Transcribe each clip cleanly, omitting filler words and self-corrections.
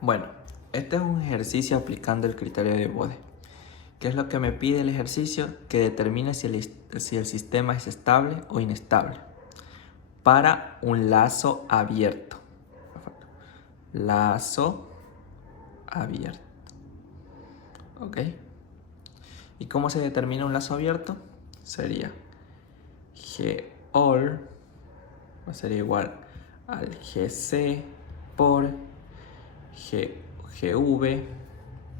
Bueno, este es un ejercicio aplicando el criterio de Bode. ¿Qué es lo que me pide el ejercicio? Que determine si el sistema es estable o inestable para un lazo abierto. Lazo abierto. ¿Ok? ¿Y cómo se determina un lazo abierto? Sería G_all va a ser igual al GC por GV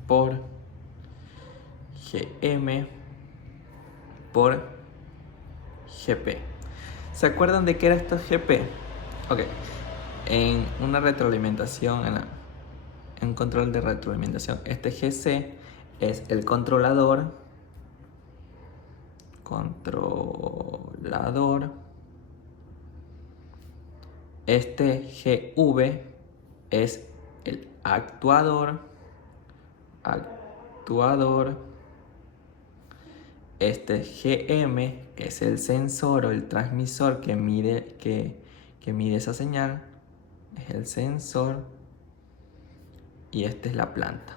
por GM por GP. ¿Se acuerdan de qué era esto GP? Ok, en una retroalimentación, en un control de retroalimentación, este GC es el controlador. Este GV es el actuador. Este GM es el sensor o el transmisor que mide esa señal. Es el sensor. Y esta es la planta.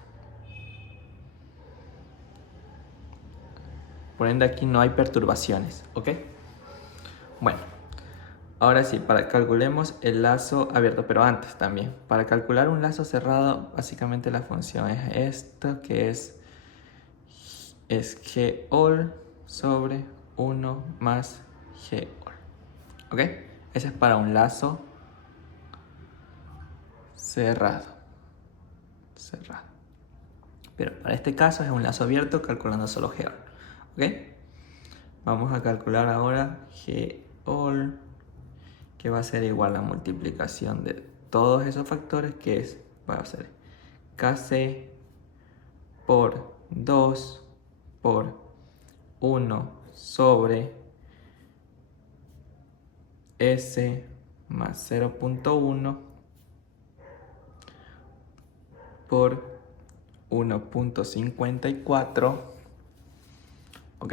Por ende aquí no hay perturbaciones, ¿ok? Bueno, ahora sí, calculemos el lazo abierto, pero antes también. Para calcular un lazo cerrado, básicamente la función es esto, que es G_all sobre 1 más G_all. ¿Ok? Ese es para un lazo cerrado. Pero para este caso es un lazo abierto calculando solo G_all. ¿Ok? Vamos a calcular ahora G_all, que va a ser igual a la multiplicación de todos esos factores, que va a ser KC por 2 por 1 sobre S más 0.1 por 1.54, ¿ok?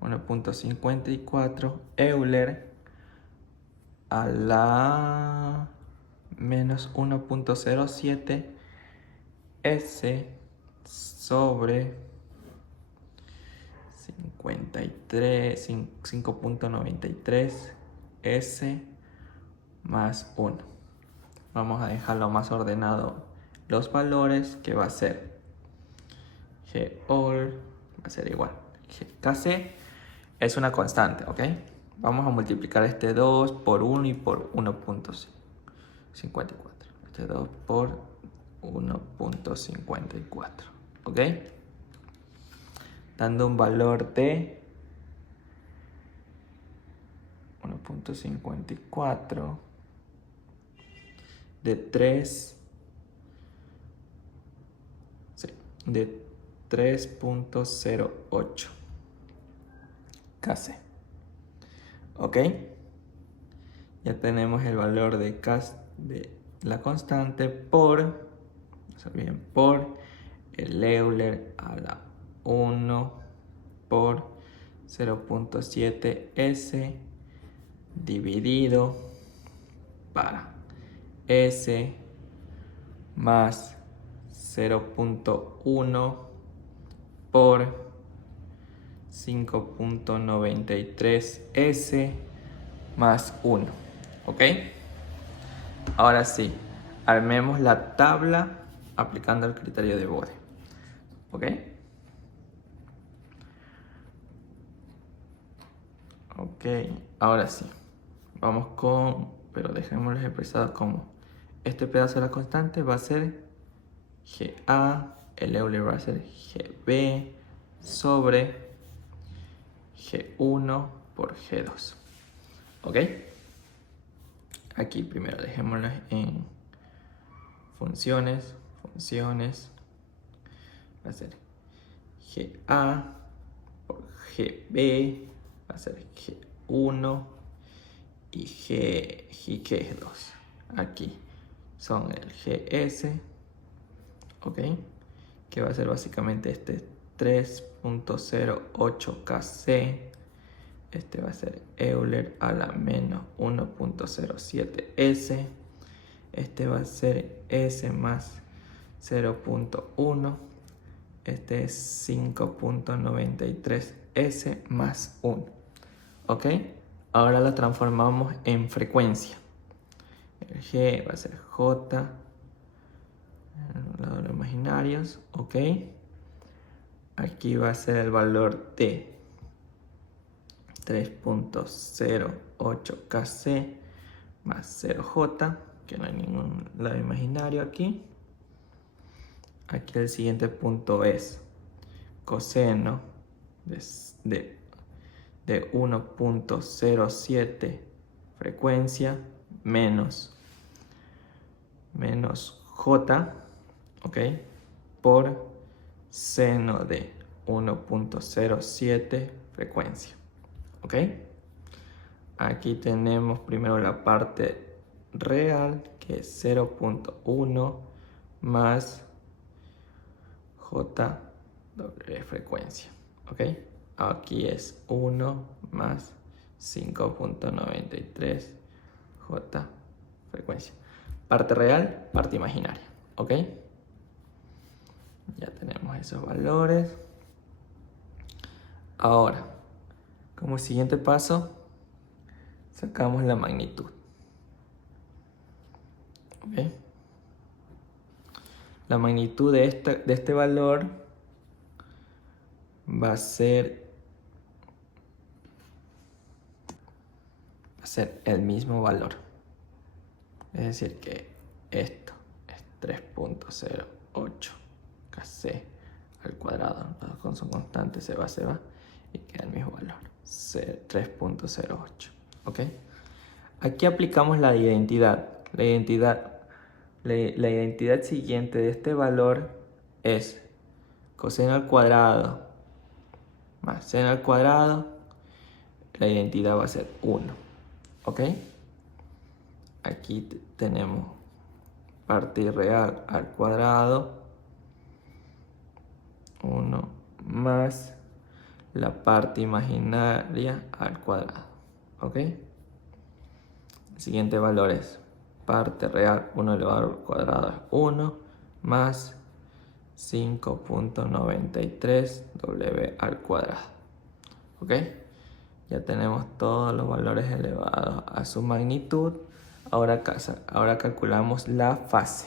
1.54 Euler a la menos 1.07 S sobre 5.93 S más 1. Vamos a dejarlo más ordenado los valores, que va a ser G_all va a ser igual KC es una constante, ¿ok? Vamos a multiplicar este 2 por 1 y por 1.54. Este 2 por 1.54, ¿ok? Dando un valor de 1.54 de 3.08 KC. ¿Ok? Ya tenemos el valor de la constante por el Euler a la 1 por 0.7 S dividido para S más 0.1 por 5.93 S más 1. ¿Ok? Ahora sí, armemos la tabla aplicando el criterio de Bode. ¿Ok? Ok, ahora sí. Vamos pero dejémoslo expresado como este pedazo de la constante va a ser GA, el Euler va a ser GB sobre G1 por G2. ¿Ok? Aquí primero dejémoslo en funciones. Va a ser GA por GB, va a ser G1 y G2. Aquí son el GS, ¿ok? Que va a ser básicamente este 3.08 KC. Este va a ser Euler a la menos 1.07 S. Este va a ser S más 0.1. Este es 5.93 S más 1. ¿Ok? Ahora lo transformamos en frecuencia. El G va a ser J, los imaginarios. ¿Ok? Aquí va a ser el valor de 3.08 Kc más 0J, que no hay ningún lado imaginario aquí. Aquí el siguiente punto es coseno de 1.07 frecuencia menos J, ¿ok? Por seno de 1.07 frecuencia, ¿ok? Aquí tenemos primero la parte real, que es 0.1 más J doble frecuencia, ¿ok? Aquí es 1 más 5.93 J frecuencia. Parte real, parte imaginaria, ¿ok? Ya tenemos esos valores. Ahora, como siguiente paso, sacamos la magnitud, ¿ok? La magnitud de este valor va a ser el mismo valor. Es decir, que esto es 3.08 Kc al cuadrado. Con su constante se va, y queda el mismo valor, 3.08. ¿Ok? Aquí aplicamos la identidad. La identidad siguiente de este valor es coseno al cuadrado más seno al cuadrado. La identidad va a ser 1. ¿Ok? Aquí tenemos parte real al cuadrado, 1 más la parte imaginaria al cuadrado. ¿Ok? El siguiente valor es parte real 1 elevado al cuadrado es 1 más 5.93 W al cuadrado. ¿Ok? Ya tenemos todos los valores elevados a su magnitud. Ahora calculamos la fase.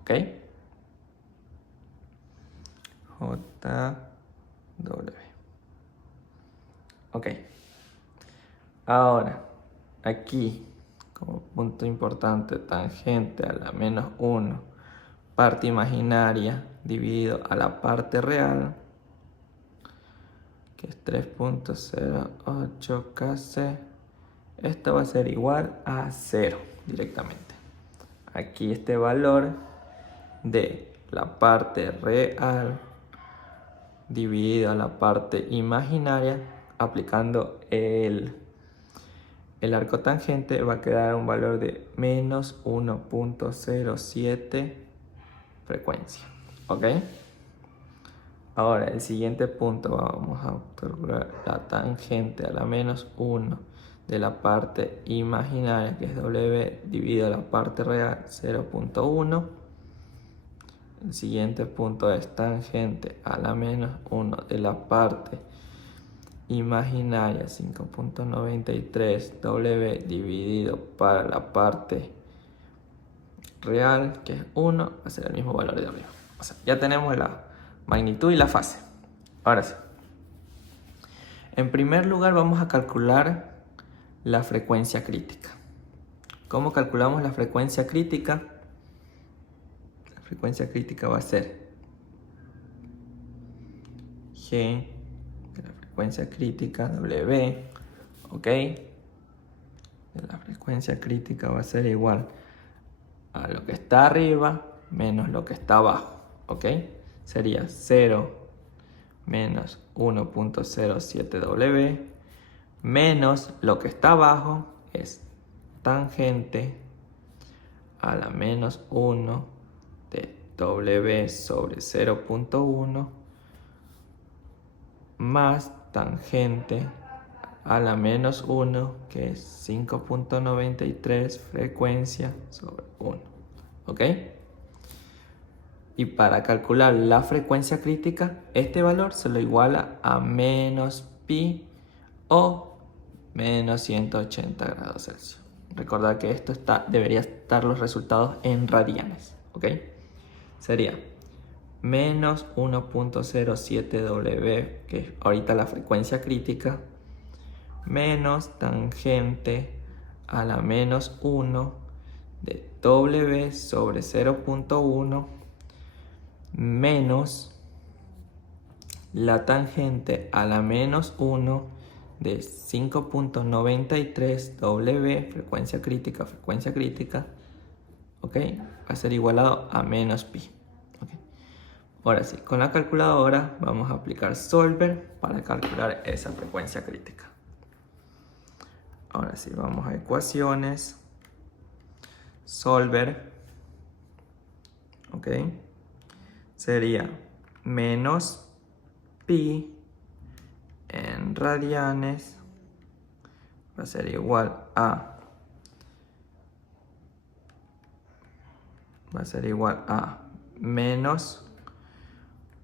¿Ok? JW. Ok. Ahora, aquí, como punto importante, tangente a la menos 1, parte imaginaria dividido a la parte real, que es 3.08 Kc. Esto va a ser igual a 0 directamente. Aquí este valor de la parte real dividido a la parte imaginaria, aplicando el arco tangente, va a quedar un valor de menos 1.07 frecuencia. ¿Ok? Ahora, el siguiente punto, vamos a calcular la tangente a la menos 1 de la parte imaginaria, que es W, dividido a la parte real, 0.1. El siguiente punto es tangente a la menos 1 de la parte imaginaria, 5.93 W, dividido para la parte real, que es 1, va a ser el mismo valor de arriba. O sea, ya tenemos la magnitud y la fase. Ahora sí. En primer lugar vamos a calcular la frecuencia crítica. ¿Cómo calculamos la frecuencia crítica? La frecuencia crítica va a ser G de la frecuencia crítica, W, ¿ok? De la frecuencia crítica va a ser igual a lo que está arriba menos lo que está abajo, ¿ok? Sería 0 menos 1.07 W menos lo que está abajo es tangente a la menos 1 de W sobre 0.1 más tangente a la menos 1, que es 5.93 frecuencia sobre 1. ¿Ok? Y para calcular la frecuencia crítica, este valor se lo iguala a menos pi o menos 180 grados Celsius. Recordad que esto debería estar los resultados en radianes. ¿Ok? Sería menos 1.07 W, que es ahorita la frecuencia crítica, menos tangente a la menos 1 de W sobre 0.1 menos la tangente a la menos 1 de 5.93 W, frecuencia crítica, ¿ok? Va a ser igualado a menos pi. ¿Okay? Ahora sí, con la calculadora vamos a aplicar solver para calcular esa frecuencia crítica. Ahora sí, vamos a ecuaciones, solver, ¿ok? Sería menos pi en radianes va a ser igual a menos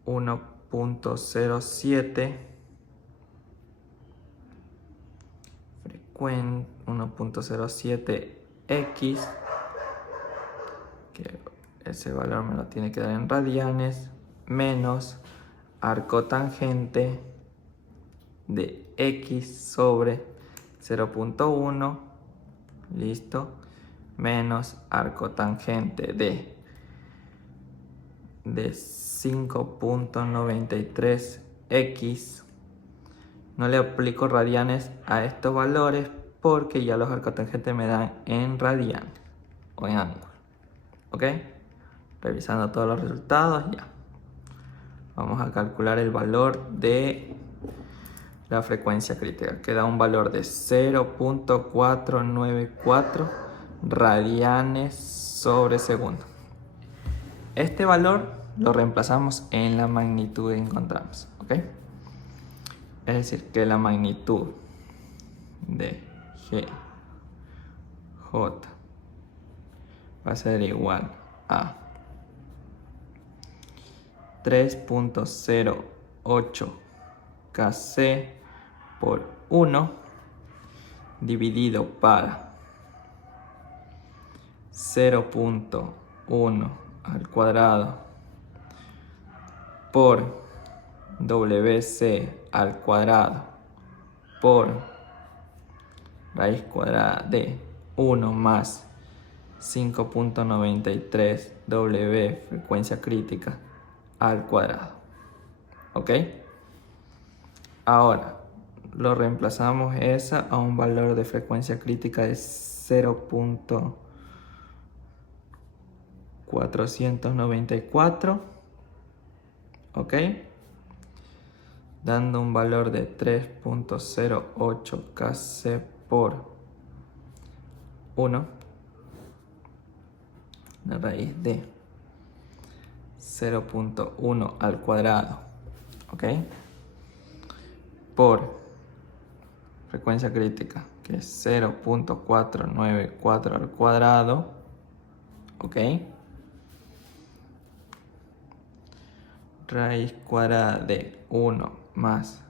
1.07 1.07x, que ese valor me lo tiene que dar en radianes, menos arco tangente de x sobre 0.1, listo, menos arco tangente de 5.93x. No le aplico radianes a estos valores porque ya los arcotangentes me dan en radianes o en ángulo. ¿Ok? Revisando todos los resultados, ya. Vamos a calcular el valor de la frecuencia crítica, que da un valor de 0.494 radianes sobre segundo. Este valor lo reemplazamos en la magnitud que encontramos. ¿Ok? Es decir, que la magnitud de G, J va a ser igual a 3.08 kc por 1 dividido para 0.1 al cuadrado por WC al cuadrado por raíz cuadrada de 1 más 5.93 W, frecuencia crítica, al cuadrado. ¿Ok? Ahora lo reemplazamos esa a un valor de frecuencia crítica de 0.494. ¿Ok? Dando un valor de 3.08 kc por 1, la raíz de 0.1 al cuadrado, ¿ok? Por frecuencia crítica, que es 0.494 al cuadrado, ¿ok? Raíz cuadrada de 1 más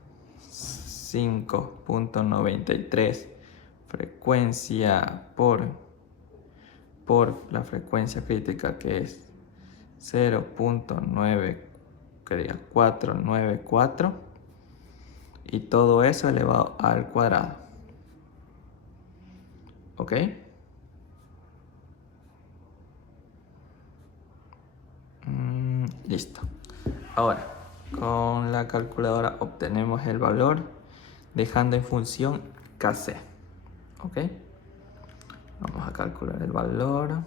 5.93 frecuencia por la frecuencia crítica, que es 0.9494, y todo eso elevado al cuadrado. ¿Ok? Listo. Ahora, con la calculadora obtenemos el valor dejando en función Kc. ¿Ok? Vamos a calcular el valor,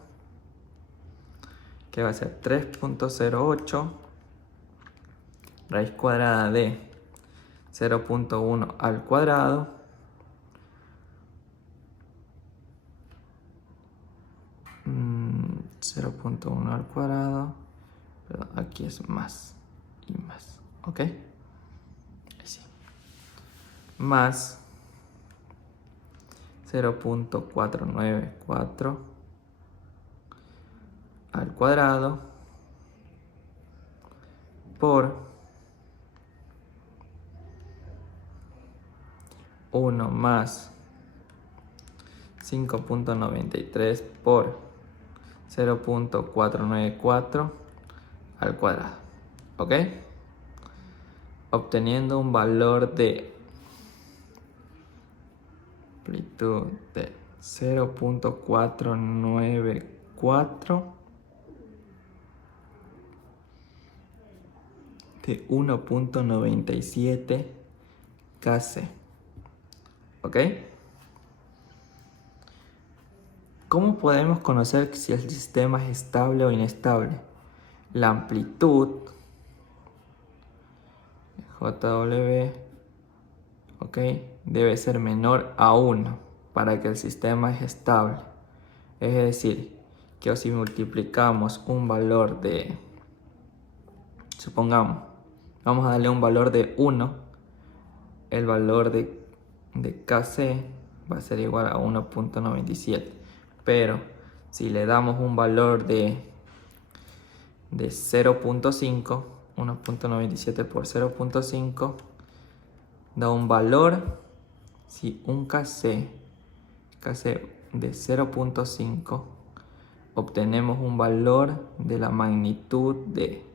que va a ser 3.08 raíz cuadrada de 0.1 al cuadrado al cuadrado, perdón, aquí es más y más, ¿ok? Así. Más 0.494 al cuadrado por 1 más 5.93 por 0.494 al cuadrado. ¿Ok? Obteniendo un valor de amplitud de 0.494 de 1.97 kc. ¿Ok? ¿Cómo podemos conocer si el sistema es estable o inestable? La amplitud JW, ¿ok?, debe ser menor a 1 para que el sistema es estable. Es decir, que si multiplicamos un valor de, supongamos, vamos a darle un valor de 1, el valor de Kc va a ser igual a 1.97. Pero si le damos un valor de 0.5, 1.97 por 0.5 da un valor, si un Kc de 0.5, obtenemos un valor de la magnitud de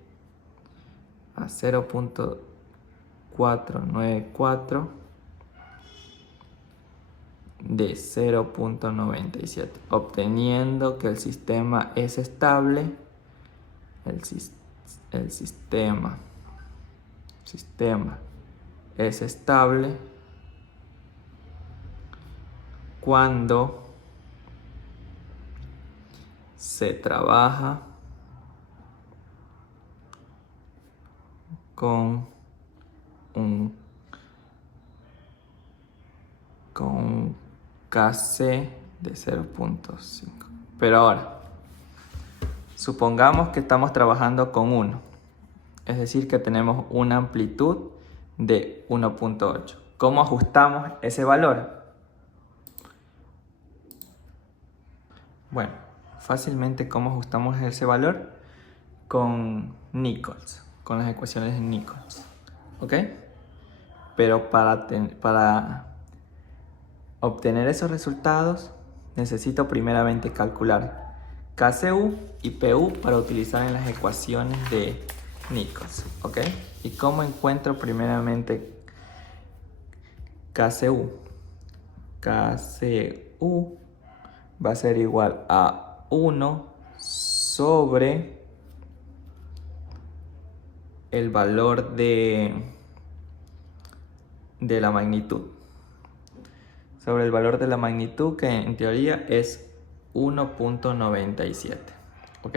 a 0.494 de 0.97, obteniendo que el sistema es estable. El sistema es estable cuando se trabaja con un Kc de 0.5. Pero ahora, supongamos que estamos trabajando con 1, es decir, que tenemos una amplitud de 1.8. ¿Cómo ajustamos ese valor? Bueno, fácilmente, ¿cómo ajustamos ese valor? Con Nichols, con las ecuaciones de Nichols. ¿Ok? Pero para obtener esos resultados, necesito primeramente calcular KCU y PU para utilizar en las ecuaciones de Nichols. ¿Ok? ¿Y cómo encuentro primeramente KCU? KCU va a ser igual a 1 sobre el valor de la magnitud. Sobre el valor de la magnitud, que en teoría es 1.97. ¿Ok?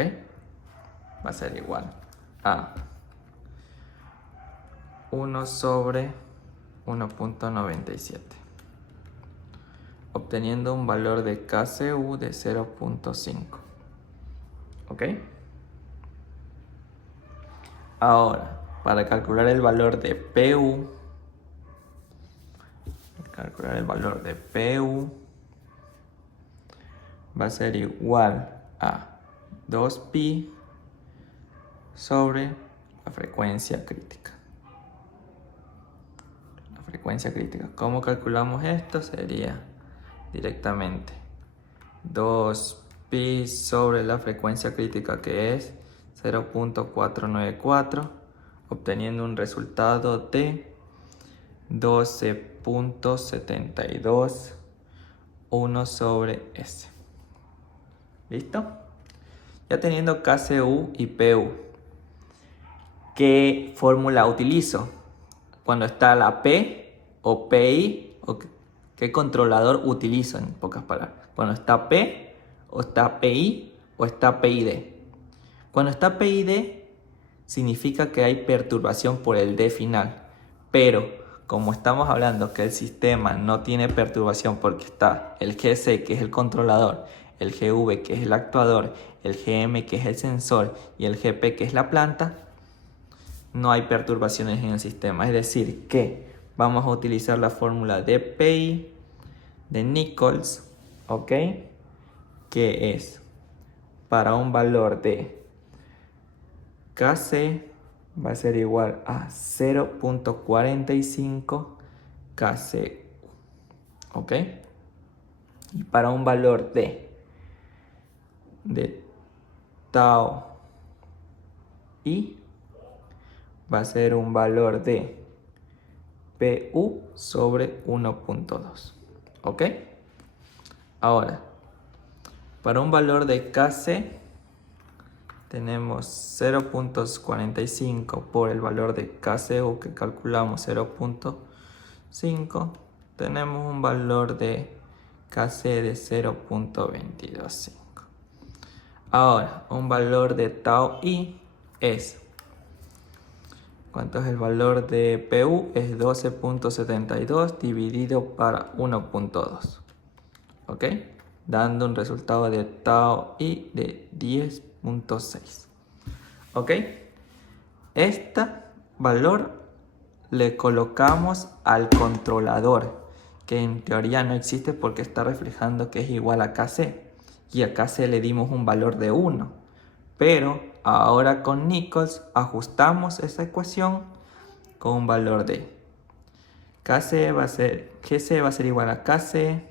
Va a ser igual a 1 sobre 1.97. Obteniendo un valor de KCU de 0.5. ¿Ok? Ahora, para calcular el valor de PU, va a ser igual a 2pi sobre la frecuencia crítica. La frecuencia crítica. ¿Cómo calculamos esto? Sería directamente 2pi sobre la frecuencia crítica, que es 0.494, obteniendo un resultado de 12.72, 1 sobre S. ¿Listo? Ya teniendo KCU y PU, ¿qué fórmula utilizo? Cuando está la P o PI, o ¿qué controlador utilizo, en pocas palabras? Cuando está P, o está PI, o está PID. Cuando está PID, significa que hay perturbación por el D final. Pero como estamos hablando que el sistema no tiene perturbación porque está el GC, que es el controlador, el GV, que es el actuador, el GM, que es el sensor, y el GP, que es la planta, no hay perturbaciones en el sistema. Es decir, que vamos a utilizar la fórmula de PI de Nichols, ¿ok? Que es para un valor de Kc va a ser igual a 0.45 Kcu, ¿ok? Y para un valor de tau i va a ser un valor de Pu sobre 1.2, ¿ok? Ahora, para un valor de Kc tenemos 0.45 por el valor de Kcu que calculamos 0.5, tenemos un valor de Kc de 0.225. Ahora, un valor de tau i es, ¿cuánto es el valor de Pu? Es 12.72 dividido para 1.2, ¿ok? Dando un resultado de tau i de 10.6, ¿ok? Este valor le colocamos al controlador, que en teoría no existe porque está reflejando que es igual a Kc. Y a Kc le dimos un valor de 1. Pero ahora con Nichols ajustamos esa ecuación con un valor de Gc va a ser igual a Kc,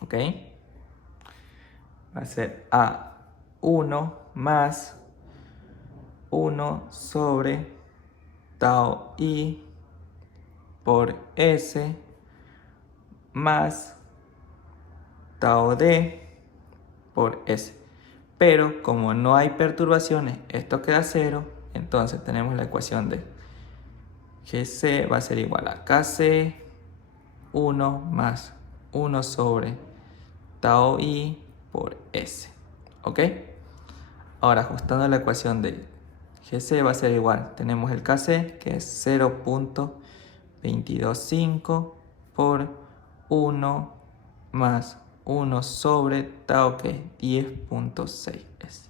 ¿ok? Va a ser A1 más 1 sobre tau i por S más tau d por S. Pero como no hay perturbaciones, esto queda 0. Entonces tenemos la ecuación de Gc va a ser igual a Kc 1 más 1 sobre tau i por S, ¿ok? Ahora ajustando la ecuación de Gc va a ser igual, tenemos el Kc que es 0.225 por 1 más 1 sobre tau que es 10.6 S.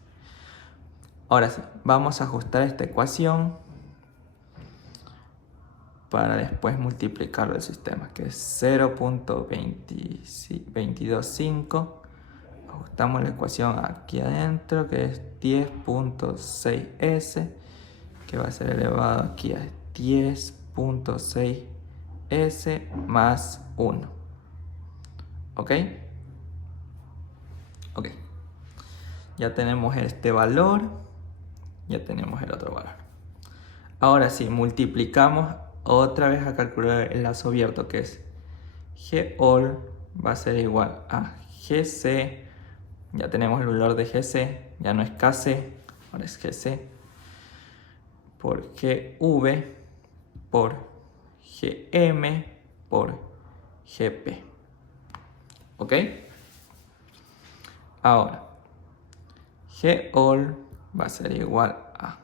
Ahora sí, vamos a ajustar esta ecuación para después multiplicarlo el sistema, que es 0.225. Ajustamos la ecuación aquí adentro, que es 10.6s, que va a ser elevado aquí a 10.6s más 1. ¿Ok? Ok. Ya tenemos este valor, ya tenemos el otro valor. Ahora sí, multiplicamos otra vez a calcular el lazo abierto, que es Gol va a ser igual a Gc. Ya tenemos el valor de Gc, ya no es Kc, ahora es Gc, por Gv por Gm por Gp. ¿Ok? Ahora, Gol va a ser igual a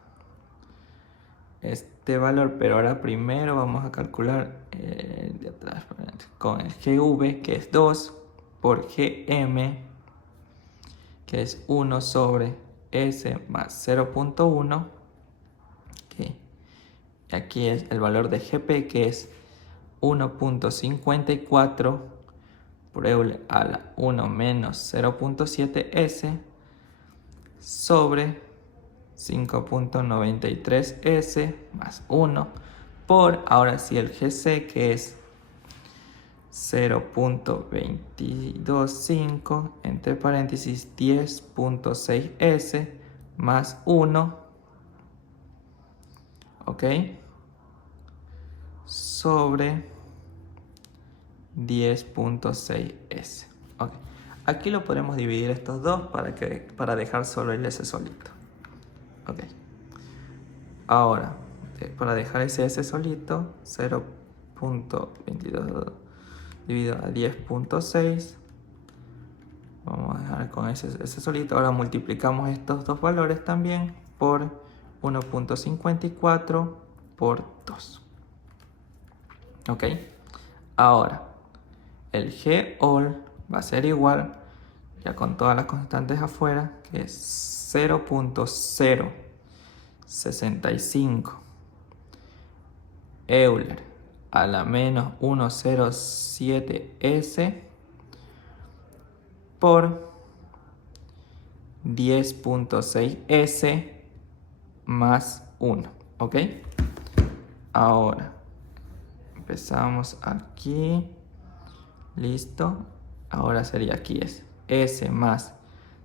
este valor, pero ahora primero vamos a calcular de atrás con el Gv, que es 2, por Gm, que es 1 sobre S más 0.1, okay. Y aquí es el valor de Gp, que es 1.54 por Euler a la 1 menos 0.7 S sobre 5.93 S más 1 por, ahora sí, el Gc, que es 0.225 entre paréntesis 10.6 S más 1, ¿ok? Sobre 10.6 S. Okay. Aquí lo podemos dividir estos dos para dejar solo el S solito. Ok. Ahora, para dejar ese S solito, 0.22 dividido a 10.6. Vamos a dejar con ese solito. Ahora multiplicamos estos dos valores también por 1.54 por 2. Ok. Ahora, el Gol va a ser igual, ya con todas las constantes afuera, que es 0.065 Euler a la menos 1,07S por 10.6S más 1, ¿ok? Ahora, empezamos aquí, listo. Ahora sería aquí es S más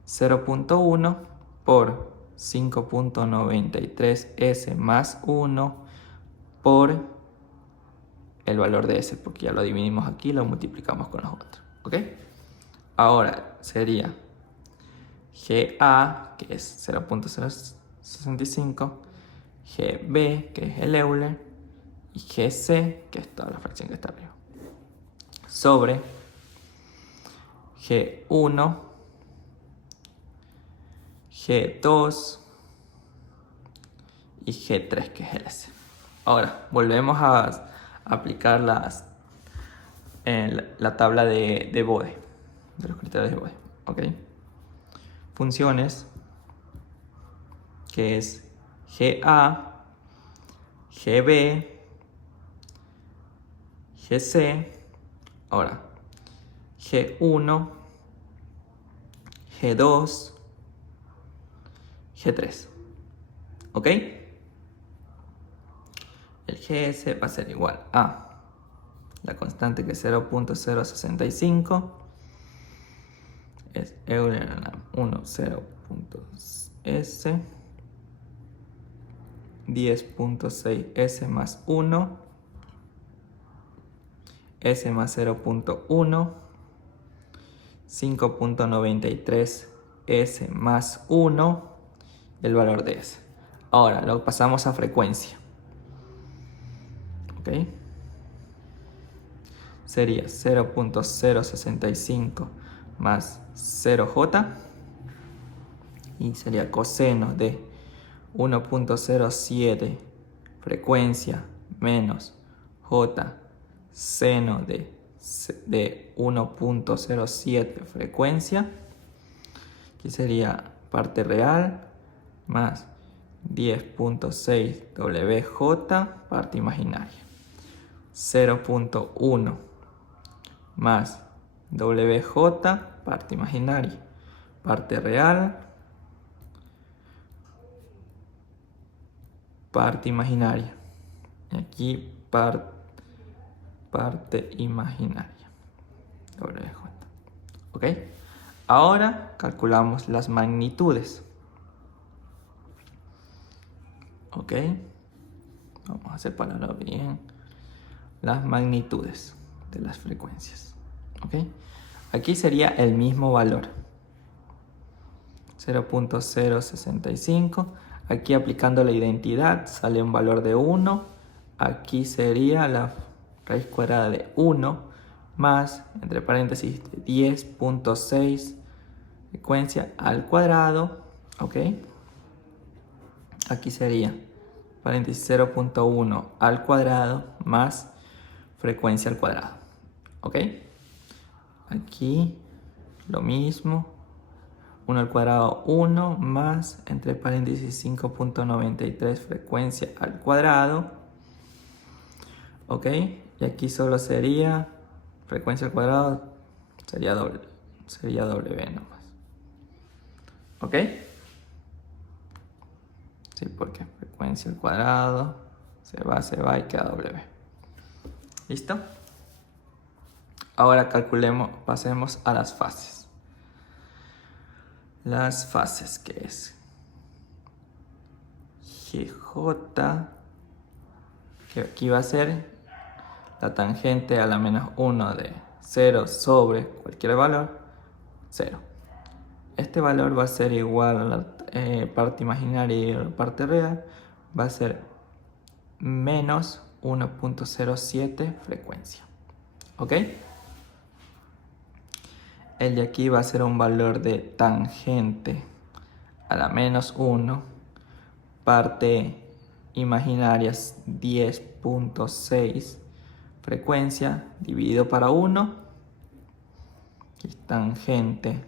0.1 por 5.93S más 1 por el valor de S, porque ya lo dividimos aquí y lo multiplicamos con los otros, ¿ok? Ahora sería GA, que es 0.065, GB, que es el Euler, y GC, que es toda la fracción que está arriba, sobre G1, G2 y G3, que es el S. Ahora, volvemos a aplicar la tabla de Bode, de los criterios de Bode, ¿ok? Funciones, que es GA, GB, GC, ahora G1, G2, G3, ¿ok? El GS va a ser igual a la constante, que es 0.065, es Euler a la 1, 0.s, 10.6S más 1, S más 0.1, 5.93S más 1, el valor de S. Ahora lo pasamos a frecuencia, ¿ok? Sería 0.065 más 0J, y sería coseno de 1.07 frecuencia menos J seno de 1.07 frecuencia, que sería parte real más 10.6 WJ parte imaginaria, 0.1 más WJ parte imaginaria, parte real, parte imaginaria, y aquí parte imaginaria, WJ, ¿ok? Ahora calculamos las magnitudes, ¿ok? Vamos a separarlo bien, las magnitudes de las frecuencias, ¿ok? Aquí sería el mismo valor, 0.065. Aquí aplicando la identidad sale un valor de 1. Aquí sería la raíz cuadrada de 1 más, entre paréntesis, 10.6 frecuencia al cuadrado, ¿ok? Aquí sería, paréntesis, 0.1 al cuadrado más frecuencia al cuadrado, ¿ok? Aquí lo mismo, 1 al cuadrado 1 más, entre paréntesis, 5.93 frecuencia al cuadrado, ¿ok? Y aquí solo sería frecuencia al cuadrado, sería W nomás, ¿ok? Sí, porque frecuencia al cuadrado se va y queda W. ¿Listo? Ahora pasemos a las fases. Las fases, que es GJ, que aquí va a ser la tangente a la menos 1 de 0 sobre cualquier valor, 0. Este valor va a ser igual a la parte imaginaria y la parte real, va a ser menos 1.07 frecuencia, ¿ok? El de aquí va a ser un valor de tangente a la menos 1, parte imaginaria 10.6 frecuencia dividido para 1, y tangente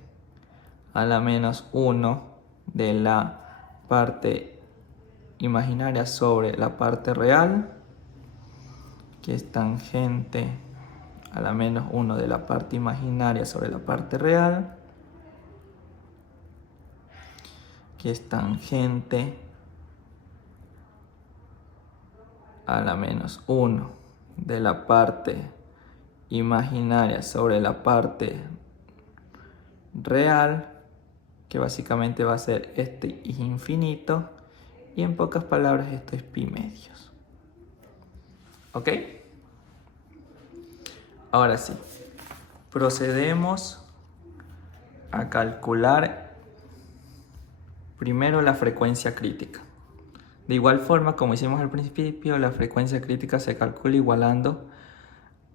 a la menos 1 de la parte imaginaria sobre la parte real, que es tangente a la menos 1 de la parte imaginaria sobre la parte real, que es tangente a la menos 1 de la parte imaginaria sobre la parte real, que básicamente va a ser este infinito, y en pocas palabras esto es pi medios. ¿Ok? Ahora sí, procedemos a calcular primero la frecuencia crítica. De igual forma, como hicimos al principio, la frecuencia crítica se calcula igualando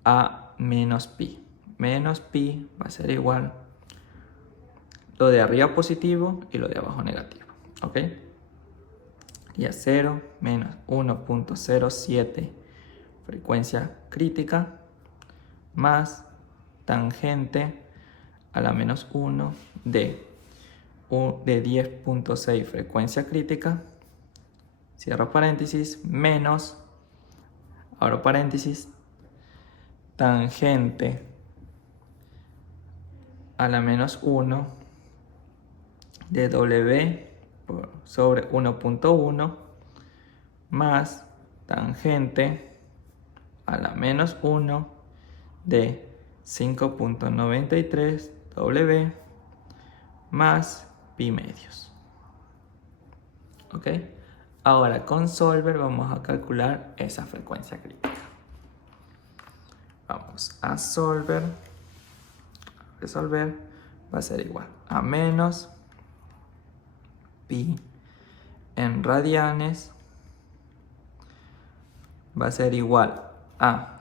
a menos pi. Menos pi va a ser igual lo de arriba positivo y lo de abajo negativo. ¿Ok? Y a 0 menos 1.07 frecuencia crítica más tangente a la menos 1 de 10.6 frecuencia crítica, cierro paréntesis, menos, abro paréntesis, tangente a la menos 1 de W sobre 1.1 más tangente a la menos 1 de 5.93 W más pi medios. ¿Ok? Ahora con Solver vamos a calcular esa frecuencia crítica. Vamos a resolver, va a ser igual a menos pi en radianes, va a ser igual a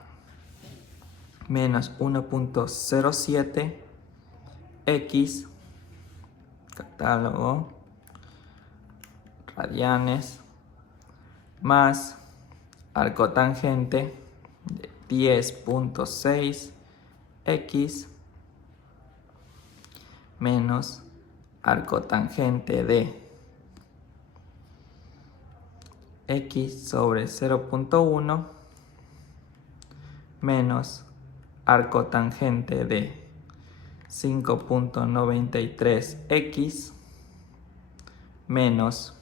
menos 1.07 x, catálogo, radianes, más arco tangente de 10.6 x menos arco tangente de x sobre 0.1 menos arco tangente de 5.93 x menos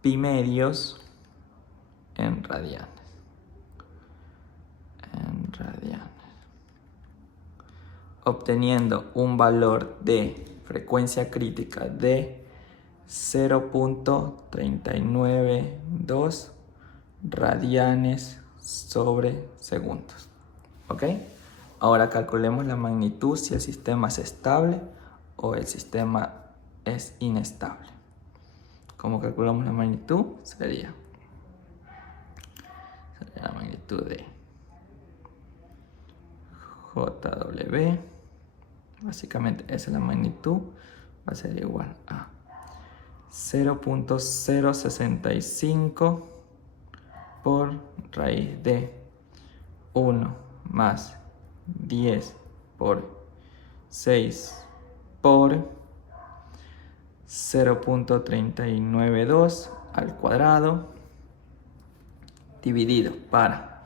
pi medios en radianes. Obteniendo un valor de frecuencia crítica de 0.392 radianes sobre segundos. ¿Ok? Ahora calculemos la magnitud, si el sistema es estable o el sistema es inestable. ¿Cómo calculamos la magnitud? Sería la magnitud de JW, básicamente esa es la magnitud, va a ser igual a 0.065 por raíz de 1 más 10 por 6 por 0.392 al cuadrado dividido para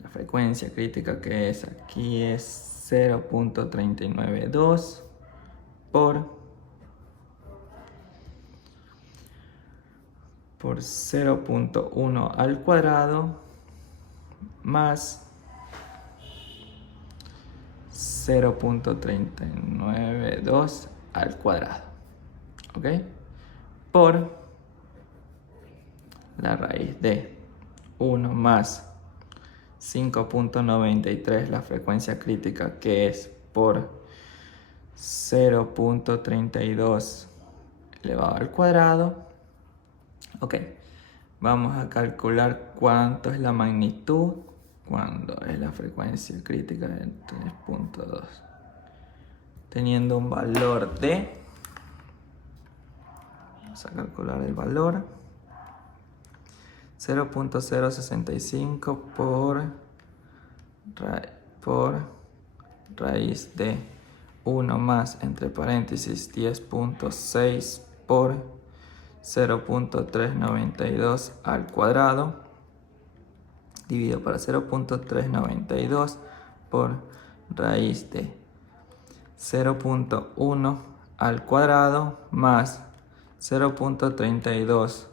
la frecuencia crítica, que es aquí es 0.392 por 0.1 al cuadrado más 0.392 al cuadrado, ¿ok? Por la raíz de 1 más 5.93, la frecuencia crítica, que es por 0.32 elevado al cuadrado. Ok, vamos a calcular cuánto es la magnitud cuando es la frecuencia crítica de 3.2, teniendo un valor de, vamos a calcular el valor, 0.065 por raíz de 1 más, entre paréntesis, 10.6 por 0.392 al cuadrado dividido para 0.392 por raíz de 0.1 al cuadrado más 0.32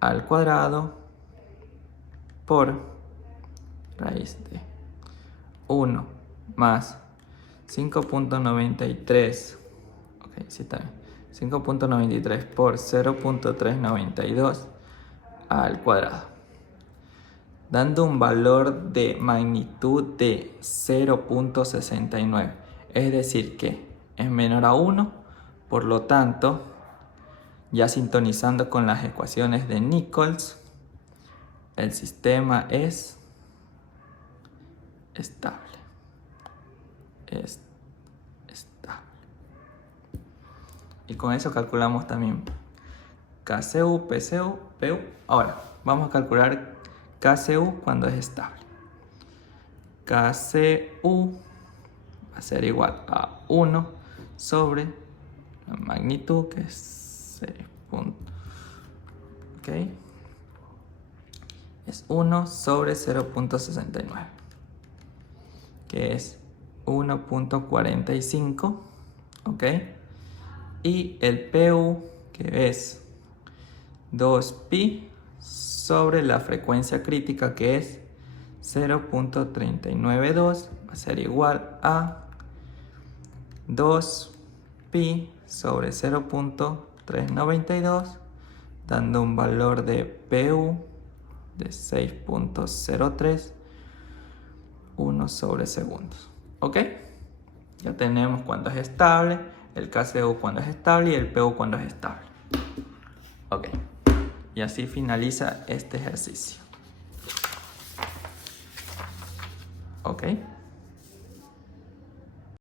al cuadrado por raíz de 1 más 5.93, ok, sí está bien, 5.93 por 0.392 al cuadrado, dando un valor de magnitud de 0.69, es decir que es menor a 1, por lo tanto, ya sintonizando con las ecuaciones de Nichols, el sistema es estable. Es estable. Y con eso calculamos también KCU, PCU, PU. Ahora, vamos a calcular KCU cuando es estable. KCU va a ser igual a 1 sobre la magnitud, que es 6 puntos. ¿Ok? Es 1 sobre 0.69, que es 1.45. ¿Ok? Y el PU, que es 2pi sobre la frecuencia crítica, que es 0.392, va a ser igual a 2pi sobre 0.392, dando un valor de PU de 6.03, 1 sobre segundos. ¿Ok? Ya tenemos cuando es estable, el KCU cuando es estable y el PU cuando es estable. Ok. Y así finaliza este ejercicio. ¿Ok?